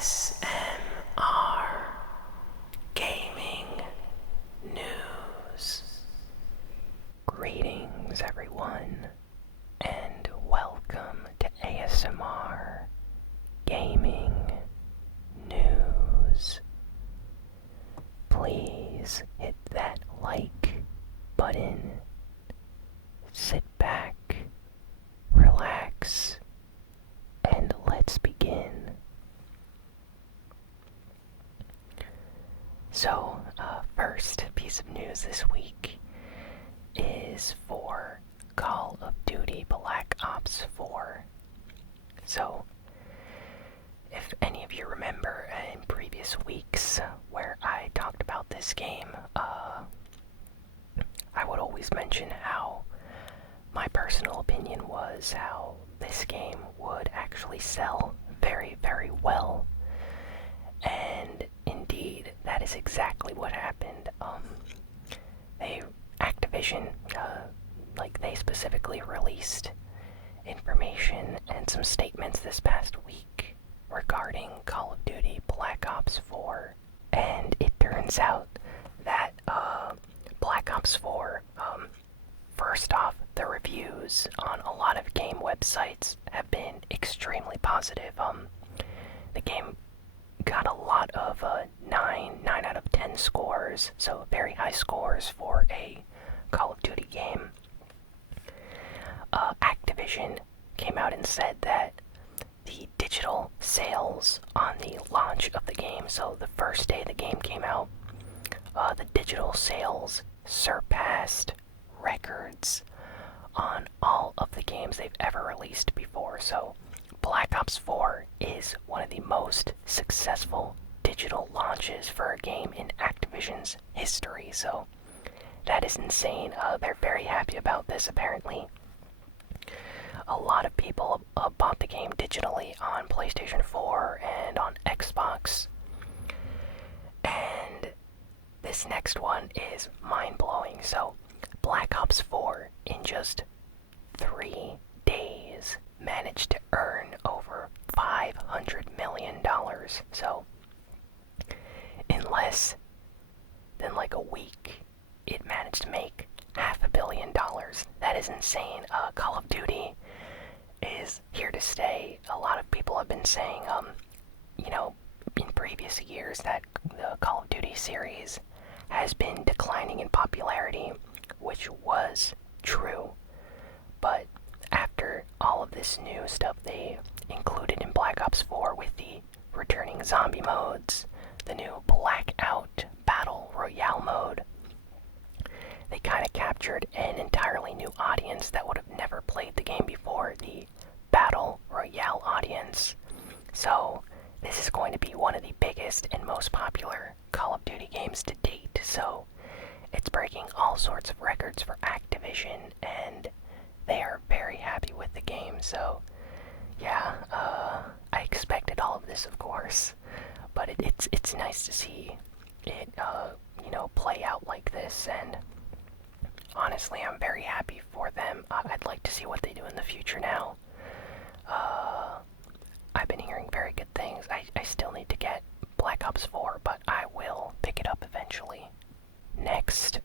ASMR Gaming News. Greetings, everyone, and welcome to ASMR Gaming News. Please hit that like button, sit back, relax, and let's begin. So, first piece of news this week is for Call of Duty Black Ops 4. So, if any of you remember in previous weeks where I talked about this game, I would always mention how my personal opinion was how this game would actually sell very, very well. And indeed, that is exactly what happened. Activision, they specifically released information and some statements this past week regarding Call of Duty Black Ops 4. And it turns out that Black Ops 4, first off, the reviews on a lot of game websites have been extremely positive. The game got a lot of 9 out of 10 scores, so very high scores for a Call of Duty game. Activision came out and said that the digital sales on the launch of the game, so the first day the game came out, the digital sales surpassed records on all of the games they've ever released before. So Black Ops 4 is one of the most successful digital launches for a game in Activision's history, so that is insane. They're very happy about this, apparently. A lot of people bought the game digitally on PlayStation 4 and on Xbox. And this next one is mind-blowing. So, Black Ops 4, in just 3 days, managed to earn over $500 million. So, in less than like a week, it managed to make $500 million. That is insane. Call of Duty is here to stay. A lot of people have been saying, in previous years that the Call of Duty series has been declining in popularity, which was true. But after all of this new stuff they included in Black Ops 4 with the returning zombie modes, the new Blackout Battle Royale mode, they kind of captured an entirely new audience that would have never played the game before, the Battle Royale audience. So this is going to be one of the biggest and most popular Call of Duty games to date. So it's breaking all sorts of records for Activision, and they are very happy with the game. So yeah, I expected all of this, of course, but it's nice to see it play out like this. And honestly, I'm very happy for them. I'd like to see what they do in the future now. I've been hearing very good things. I still need to get Black Ops 4, but I will pick it up eventually. Next,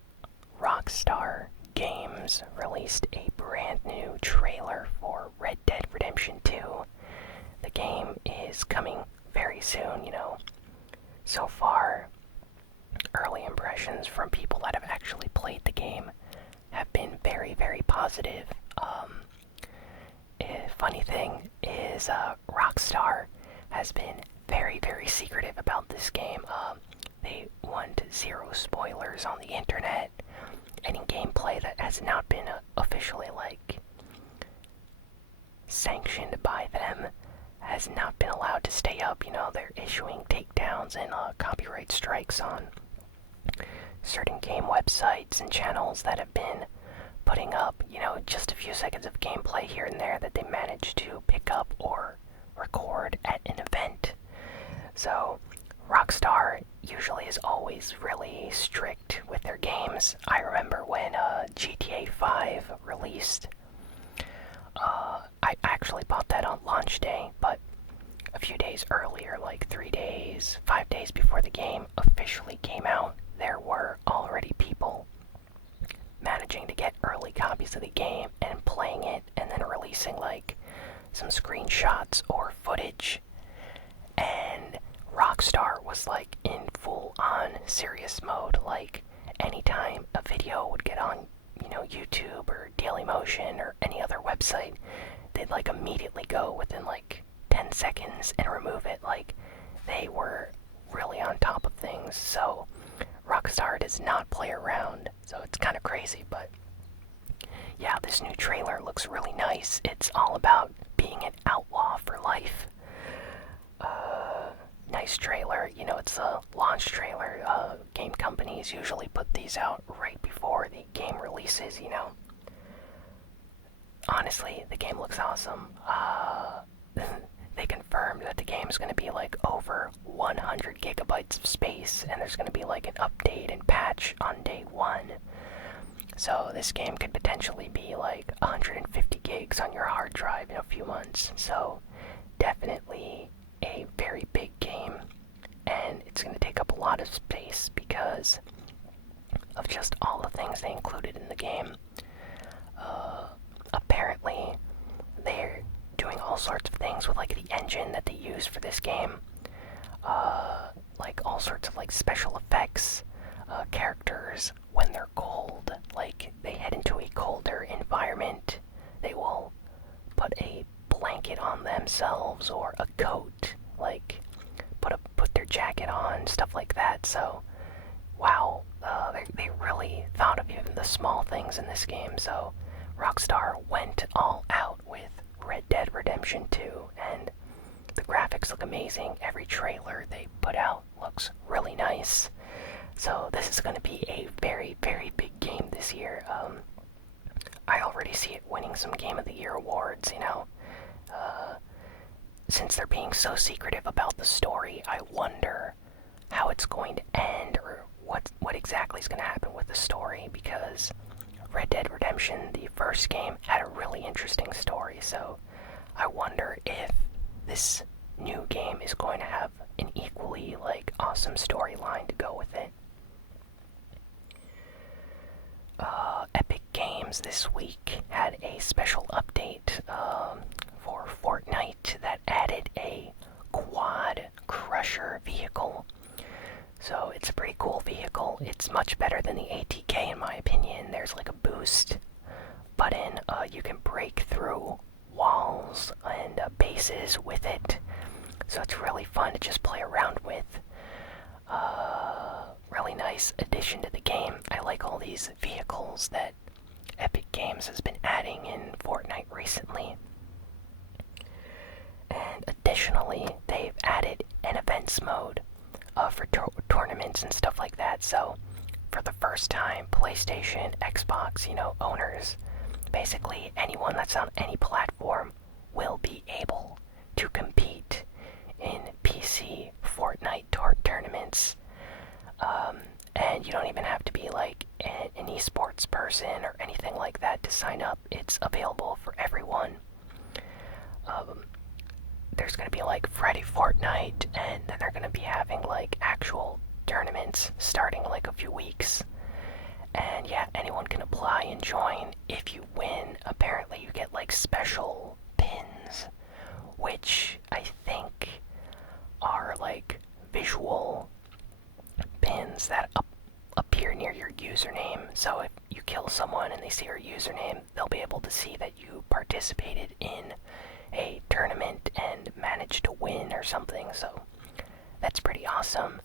Rockstar Games released a brand new trailer for Red Dead Redemption 2. The game is coming very soon, So far, early impressions from people that have actually played the game have been very, very positive. Funny thing is, Rockstar has been very, very secretive about this game. They want zero spoilers on the internet. Any gameplay that has not been officially, sanctioned by them has not been allowed to stay up. They're issuing takedowns and copyright strikes on certain game websites and channels that have been putting up, just a few seconds of gameplay here and there that they managed to pick up or record at an event. So, Rockstar usually is always really strict with their games. I remember when GTA 5 released, I actually bought that on launch day, but a few days days earlier, like 3 days, 5 days before the game officially came out, there were already people managing to get early copies of the game and playing it and then releasing like some screenshots or footage. And Rockstar was like in full-on serious mode. Like anytime a video would get on, YouTube or Dailymotion or any other website, they'd like immediately go within like 10 seconds and remove it. Like they were really on top of things. So Rockstar does not play around. So it's kind of crazy, but yeah, this new trailer looks really nice. It's all about being an outlaw for life. Nice trailer. It's a launch trailer. Game companies usually put these out right before the game releases, Honestly, the game looks awesome. They confirmed that the game is going to be like over 100 gigabytes of space, and there's going to be like an update and patch on day 1. So this game could potentially be like 150 gigs on your hard drive in a few months. So definitely a very big game, and it's going to take up a lot of space because of just all the things they included in the game. Apparently, they're doing all sorts of things with like the engine that they use for this game. Like all sorts of like special effects. Characters, when they're cold, like they head into a colder environment, they will put a blanket on themselves or a coat, like put their jacket on, stuff like that. So wow, they really thought of even the small things in this game. So Rockstar went all out with Red Dead Redemption 2, and the graphics look amazing. Every trailer they put out looks really nice. So this is going to be a very, very big game this year. I already see it winning some Game of the Year awards, Since they're being so secretive about the story, I wonder how it's going to end or what exactly is going to happen with the story, because Red Dead Redemption, the first game, had a really interesting story. So I wonder if this new game is going to have an equally awesome storyline to go with it. Epic Games this week had a special update for Fortnite that added a quad crusher vehicle. So it's a pretty cool vehicle. It's much better than the ATK in my opinion. There's like a boost button. You can break through walls and bases with it. So it's really fun to just play around with. Really nice addition to the game. I like all these vehicles that Epic Games has been adding in Fortnite recently. And additionally, they've added an events mode for tournaments and stuff like that. So for the first time, PlayStation, Xbox, owners, basically anyone that's on any platform will be able to compete in PC Fortnite tournaments. And you don't even have to be an esports person or anything like that to sign up. It's available for everyone. There's going to be Friday Fortnite, and then they're going to be having actual tournaments starting a few weeks. And yeah, anyone can apply and join. If you win, apparently you get special pins, which I think are visual pins that appear near your username. So if you kill someone and they see your username, they'll be able to see that you participated in a tournament and managed to win or something. So that's pretty awesome.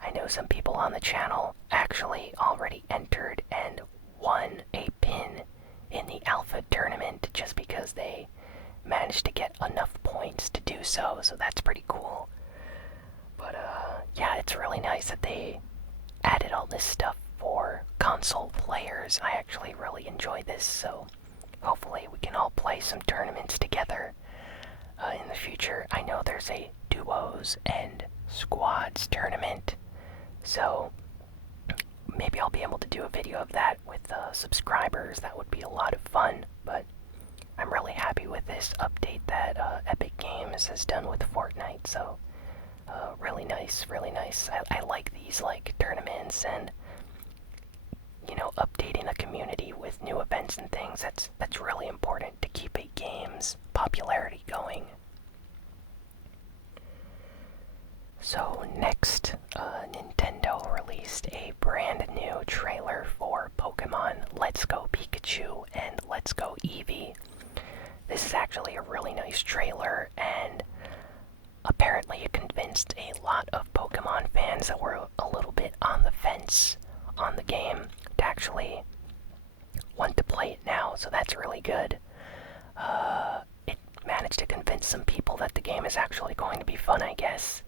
I know some people on the channel actually already entered and won a pin in the alpha tournament just because they managed to get enough points to do so. So that's pretty cool. But yeah, it's really nice that they added all this stuff for console players. I actually really enjoy this, so hopefully we can all play some tournaments together in the future. I know there's a duos and squads tournament, so maybe I'll be able to do a video of that with subscribers. That would be a lot of fun, but I'm really happy with this update that Epic Games has done with Fortnite. So really nice, really nice. I like these like tournaments and updating the community with new events and things. That's really important to keep a game's popularity going. So next, Nintendo released a brand new trailer for Pokemon Let's Go Pikachu and Let's Go Eevee. This is actually a really nice trailer, and apparently it convinced a lot of Pokemon fans that were a little bit on the fence on the game to actually want to play it now, so that's really good. It managed to convince some people that the game is actually going to be fun, I guess.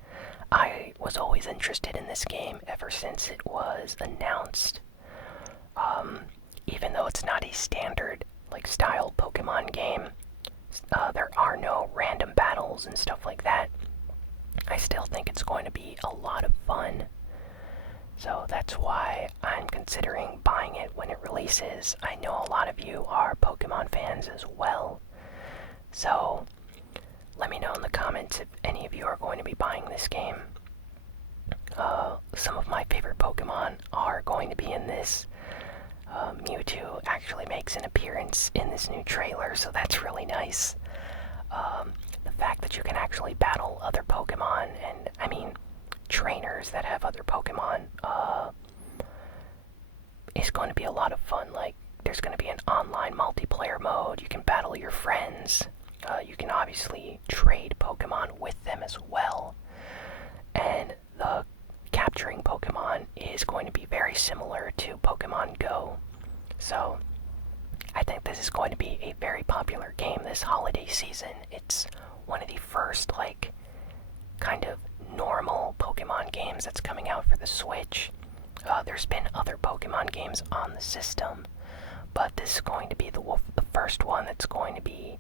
I was always interested in this game ever since it was announced. Even though it's not a standard style Pokemon game, there are no random battles and stuff like that. I still think it's going to be a lot of fun. So that's why I'm considering buying it when it releases. I know a lot of you are Pokemon fans as well. So let me know in the comments if any of you are going to be buying this game. Some of my favorite Pokemon are going to be in this. Mewtwo actually makes an appearance in this new trailer, so that's really nice. The fact that you can actually battle other Pokemon, and I mean trainers that have other Pokemon, is going to be a lot of fun. There's going to be an online multiplayer mode. You can battle your friends. You can obviously trade Pokemon with them as well. And the capturing Pokemon is going to be very similar to Pokemon Go. So I think this is going to be a very popular game this holiday season. It's one of the first, kind of normal Pokemon games that's coming out for the Switch. There's been other Pokemon games on the system, but this is going to be the first one that's going to be,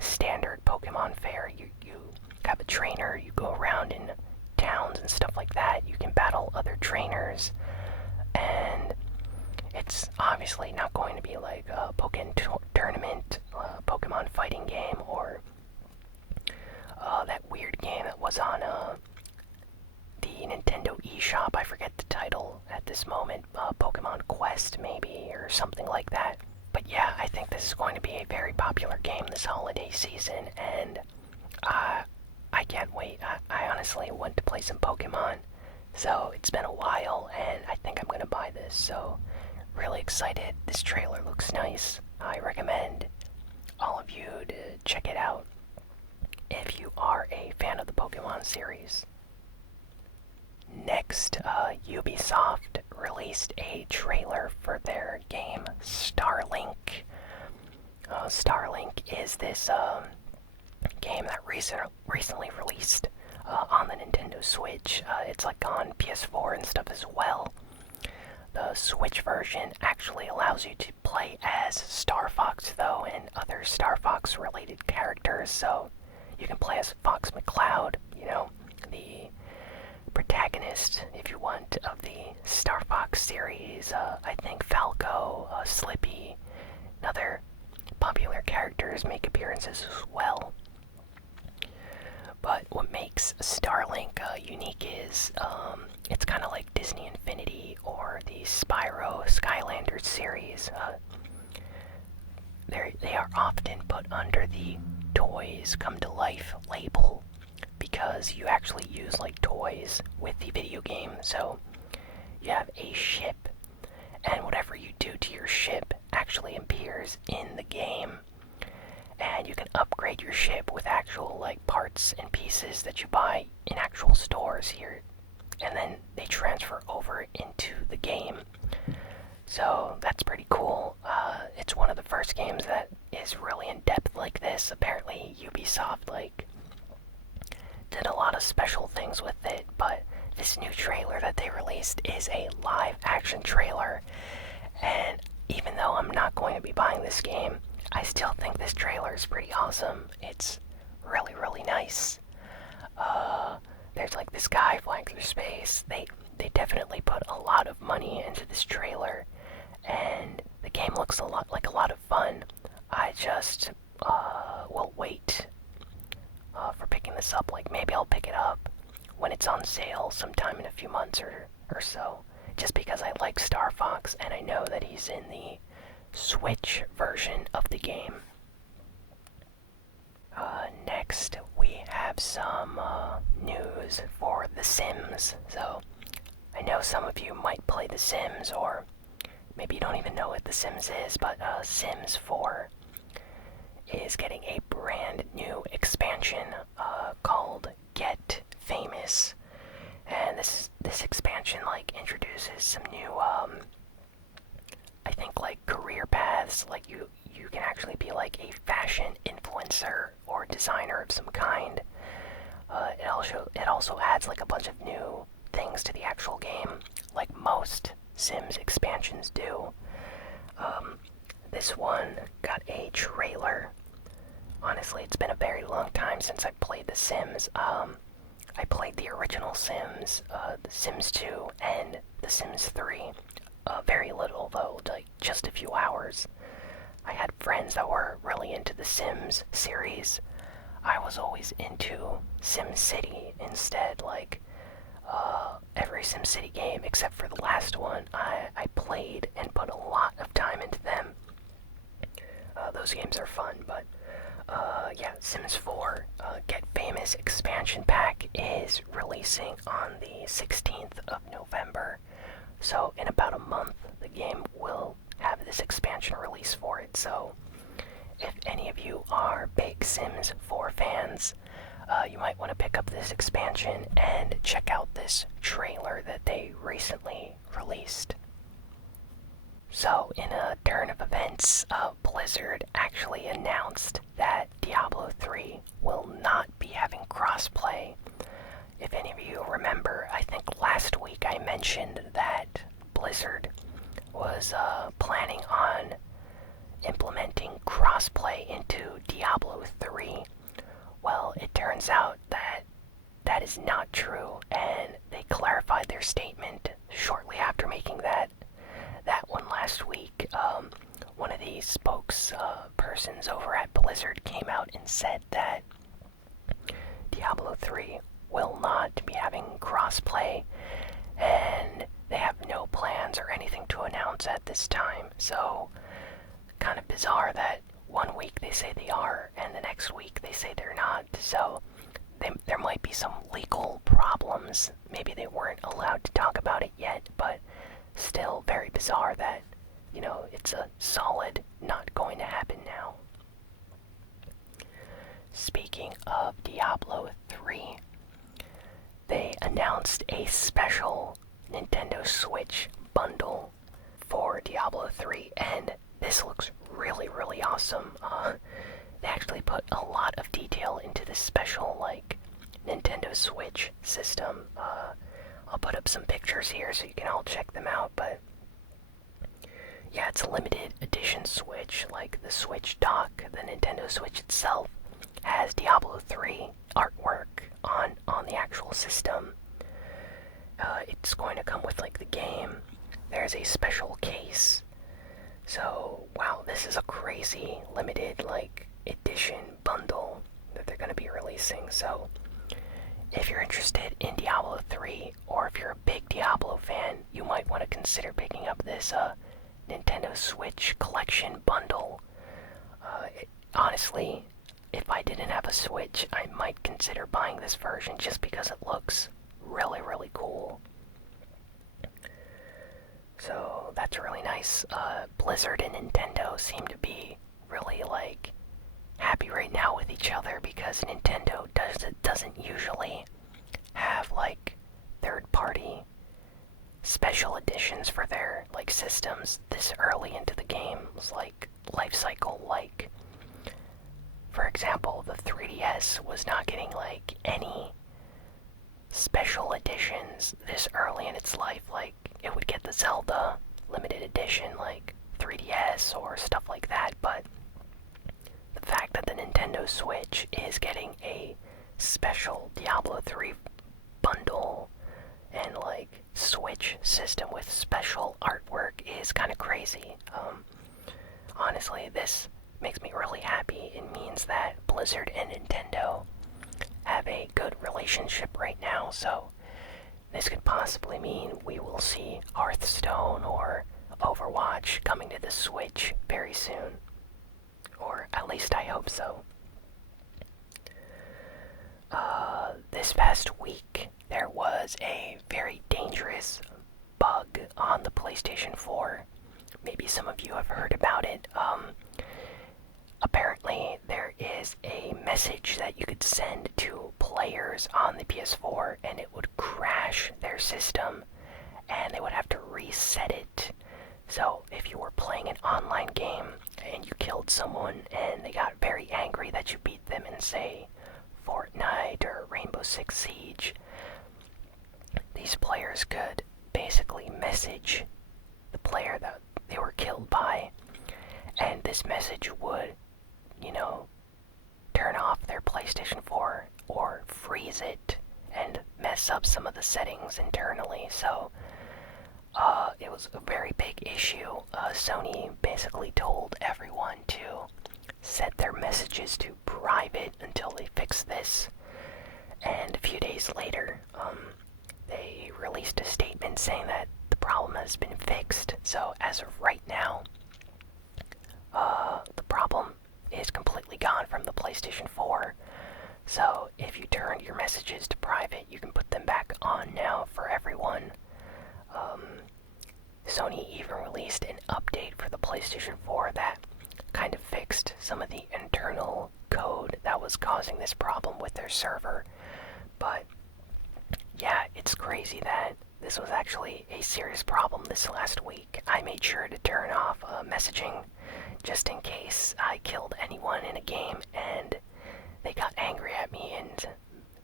standard Pokemon fare. You have a trainer, you go around in towns and stuff like that, you can battle other trainers, and it's obviously not going to be like a Pokemon Tournament, Pokemon fighting game, or that weird game that was on the Nintendo eShop. I forget the title at this moment. Pokemon Quest maybe, or something like that. But yeah, I think this is going to be a very popular game this holiday season, and I can't wait. I honestly want to play some Pokemon. So it's been a while, and I think I'm going to buy this. So really excited. This trailer looks nice. I recommend all of you to check it out if you are a fan of the Pokemon series. Next, Ubisoft released a trailer for their game StarLink. StarLink is this game that recently released on the Nintendo Switch. It's on PS4 and stuff as well. The Switch version actually allows you to play as Star Fox, though, and other Star Fox related characters. So you can play as Fox McCloud, the protagonist, if you want, of the Star Fox series. I think Falco, Slippy, and other popular characters make appearances as well. But what makes StarLink unique is it's kind of like Disney Infinity or the Spyro Skylanders series. They are often put under the Toys Come to Life label because you actually use toys with the video game. So you have a ship, and whatever you do to your ship actually appears in the game. And you can upgrade your ship with actual parts and pieces that you buy in actual stores here, and then they transfer over into the game. So that's pretty cool. It's one of the first games that is really in depth like this. Apparently Ubisoft did a lot of special things with it, but this new trailer that they released is a live action trailer, and even though I'm not going to be buying this game, I still think this trailer is pretty awesome. It's really, really nice. There's this guy flying through space. They definitely put a lot of money into this trailer, and the game looks a lot of fun. I just will wait for picking this up. Like, maybe I'll pick it up when it's on sale sometime in a few months or so. Just because I like Star Fox and I know that he's in the Switch version of the game. Next, we have some news for The Sims. So, I know some of you might play The Sims, or maybe you don't even know what The Sims is, but Sims 4 is getting a brand new expansion called Get Famous. And this expansion like introduces some new I think like career paths. Like you can actually be like a fashion influencer or designer of some kind. It also adds like a bunch of new things to the actual game, like most Sims expansions do. This one got a trailer. Honestly, it's been a very long time since I played The Sims. I played the original Sims, The Sims 2 and The Sims 3. Very little though, like just a few hours. I had friends that were really into the Sims series. I was always into SimCity instead, like every SimCity game except for the last one I played and put a lot of time into them. Those games are fun, but yeah, Sims 4 Get Famous expansion pack is releasing on the 16th of November. So in about a month, the game will have this expansion release for it. So if any of you are big Sims 4 fans, you might want to pick up this expansion and check out this trailer that they recently released. So, in a turn of events, Blizzard actually announced that Diablo III will not be having crossplay. If any of you remember, I think last week I mentioned that Blizzard was planning on implementing crossplay into Diablo III. Well, it turns out that that is not true, and they clarified their statement shortly after making that one last week. One of the spokespersons over at Blizzard came out and said that Diablo 3 will not be having crossplay, and they have no plans or anything to announce at this time. So, kind of bizarre that one week they say they are, and the next week they say they're not. So, there might be some legal problems. Maybe they weren't allowed to talk about it yet, but still very bizarre that, it's a solid not going to happen now. Speaking of Diablo 3, they announced a special Nintendo Switch bundle for Diablo 3, and this looks really, really awesome. They actually put a lot of detail into this special, Nintendo Switch system. I'll put up some pictures here so you can all check them out, but yeah, it's a limited edition Switch, like the Switch dock. The Nintendo Switch itself has Diablo 3 artwork on the actual system. It's going to come with, the game. There's a special case. So, wow, this is a crazy limited, edition bundle that they're going to be releasing. So, if you're interested in Diablo 3, or if you're a big Diablo fan, you might want to consider picking up this Nintendo Switch collection bundle. Honestly, if I didn't have a Switch, I might consider buying this version just because it looks really, really cool. So that's really nice. Blizzard and Nintendo seem to be really, happy right now with each other, because Nintendo doesn't usually have, third-party special editions for their, systems this early into the game's, life cycle. For example, the 3DS was not getting, any special editions this early in its life. It would get the Zelda limited edition, 3DS or stuff like that, but the fact that the Nintendo Switch is getting a special Diablo 3 bundle and, Switch system with special artwork is kind of crazy. Honestly, this makes me really happy. It means that Blizzard and Nintendo have a good relationship right now, so this could possibly mean we will see Hearthstone or Overwatch coming to the Switch very soon. Or at least I hope so. This past week, there was a very dangerous bug on the PlayStation 4. Maybe some of you have heard about it. Apparently, there is a message that you could send to players on the PS4, and it would crash their system, and they would have to reset it. So, if you were playing an online game, and you killed someone, and they got very angry that you beat them in, say, Fortnite or Rainbow Six Siege, these players could basically message the player that they were killed by, and this message would, turn off their PlayStation 4 or freeze it and mess up some of the settings internally. So it was a very big issue. Sony basically told everyone to set their messages to private until they fix this. And a few days later, they released a statement saying that the problem has been fixed. So as of right now, the problem is completely gone from the PlayStation 4. So if you turned your messages to private, you can put them back on now for everyone. Sony even released an update for the PlayStation 4 that kind of fixed some of the internal code that was causing this problem with their server. But yeah, it's crazy that this was actually a serious problem this last week. I made sure to turn off messaging just in case I killed anyone in a game and they got angry at me and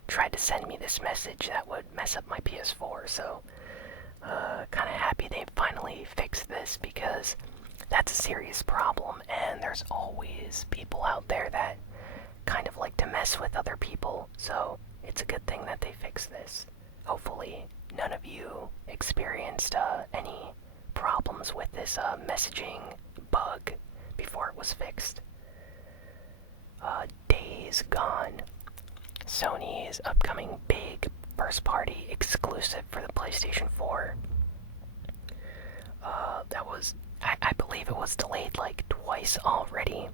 tried to send me this message that would mess up my PS4. So kind of happy they finally fixed this, because that's a serious problem, and there's always people out there that kind of like to mess with other people. So it's a good thing that they fixed this. Hopefully none of you experienced any problems with this messaging bug before it was fixed. Days Gone, Sony's upcoming big first-party exclusive for the PlayStation 4. I believe it was delayed like twice already,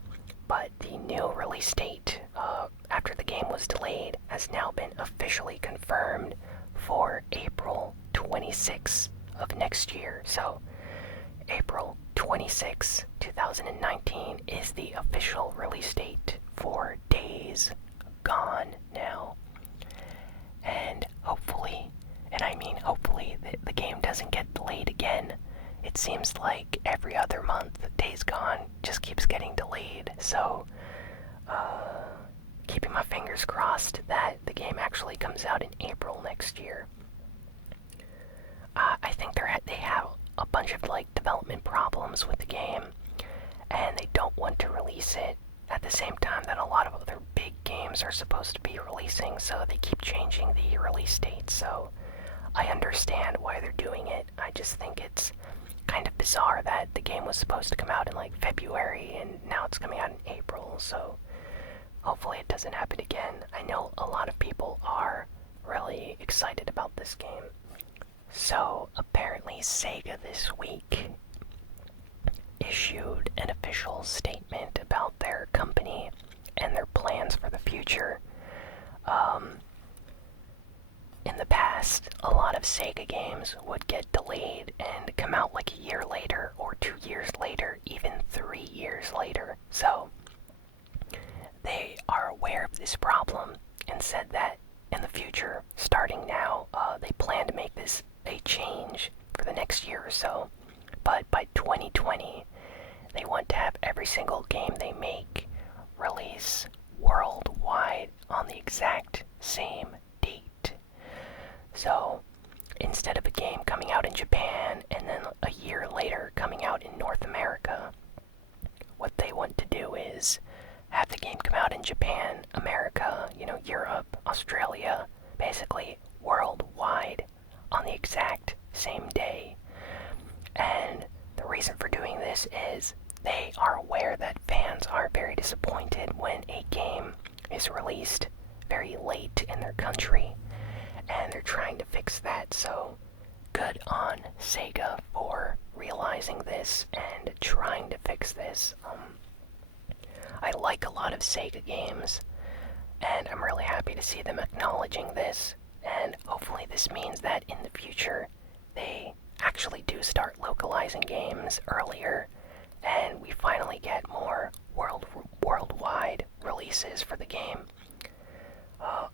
but the new release date after the game was delayed has now been officially confirmed for April 26th of next year. So April 26, 2019 is the official release date for Days Gone now. And hopefully, and I mean hopefully, the game doesn't get delayed again. It seems like every other month, Days Gone just keeps getting delayed. So, keeping my fingers crossed that the game actually comes out in April next year. I think they have a bunch of development problems with the game, and they don't want to release it at the same time that a lot of other big games are supposed to be releasing, so they keep changing the release date. So I understand why they're doing it. I just think it's kind of bizarre that the game was supposed to come out in February and now it's coming out in April. So hopefully it doesn't happen again. I know a lot of people are really excited about this game. So apparently Sega this week issued an official statement about their company and their plans for the future. In the past, a lot of Sega games would get delayed and come out a year later, or 2 years later, even 3 years later. So they are aware of this problem and said that in the future, starting now, they plan to make this a change for the next year or so. But by 2020, they want to have every single game they make release worldwide on the exact same date. So instead of a game coming out in Japan and then a year later coming out in North America, what they want to do is have the game come out in Japan, America, Europe, Australia, basically worldwide on the exact same day. And the reason for doing this is they are aware that fans are very disappointed when a game is released very late in their country, and they're trying to fix that. So good on Sega for realizing this and trying to fix this. I like a lot of Sega games, and I'm really happy to see them acknowledging this, and hopefully this means that in the future they actually do start localizing games earlier, and we finally get more worldwide releases for the game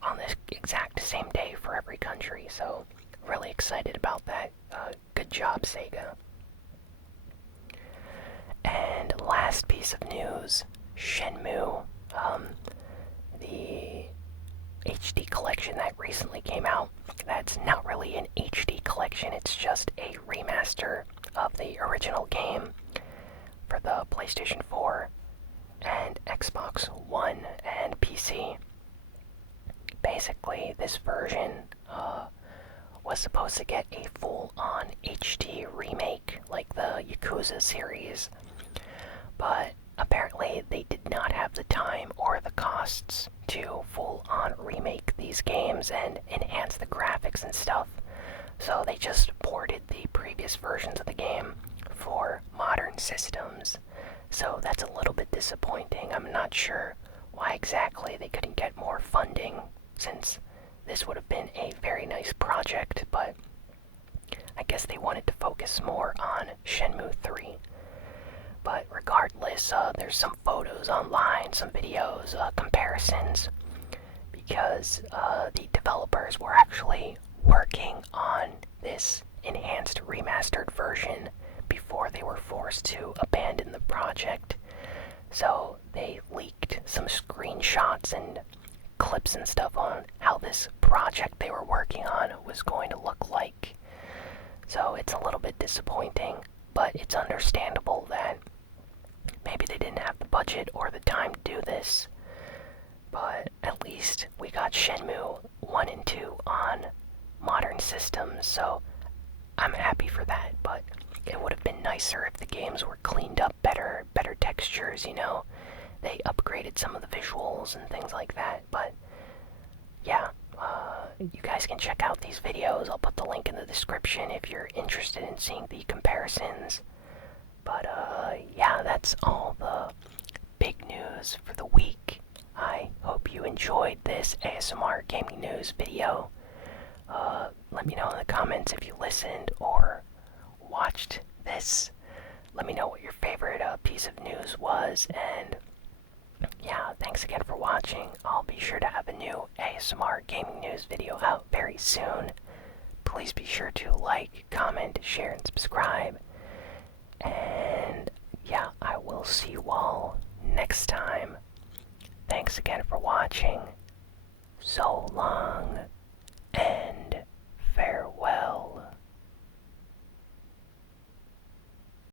on this exact same day for every country. So really excited about that. Good job, Sega. And last piece of news, Shenmue, the HD collection that recently came out. That's not really an HD collection, it's just a remaster of the original game for the PlayStation 4 and Xbox One and PC. Basically, this version was supposed to get a full-on HD remake like the Yakuza series, but apparently they did not have the time or the costs to full-on remake these games and enhance the graphics and stuff, so they just ported the previous versions of the game for modern systems. So that's a little bit disappointing. I'm not sure why exactly they couldn't get more funding, since this would have been a very nice project, but I guess they wanted to focus more on Shenmue 3. But regardless, there's some photos online, some videos, comparisons, because the developers were actually working on this enhanced remastered version before they were forced to abandon the project. So they leaked some screenshots and clips and stuff on how this project they were working on was going to look like. So it's a little bit disappointing, but it's understandable that maybe they didn't have the budget or the time to do this. But at least we got Shenmue 1 and 2 on modern systems, so I'm happy for that. But it would have been nicer if the games were cleaned up better textures, you know. They upgraded some of the visuals and things like that. But yeah, you guys can check out these videos. I'll put the link in the description if you're interested in seeing the comparisons. But yeah, that's all the big news for the week. I hope you enjoyed this ASMR Gaming News video. Let me know in the comments if you listened or watched this. Let me know what your favorite piece of news was, and yeah, thanks again for watching. I'll be sure to have a new ASMR Gaming News video out very soon. Please be sure to like, comment, share, and subscribe. And yeah, I will see you all next time. Thanks again for watching. So long.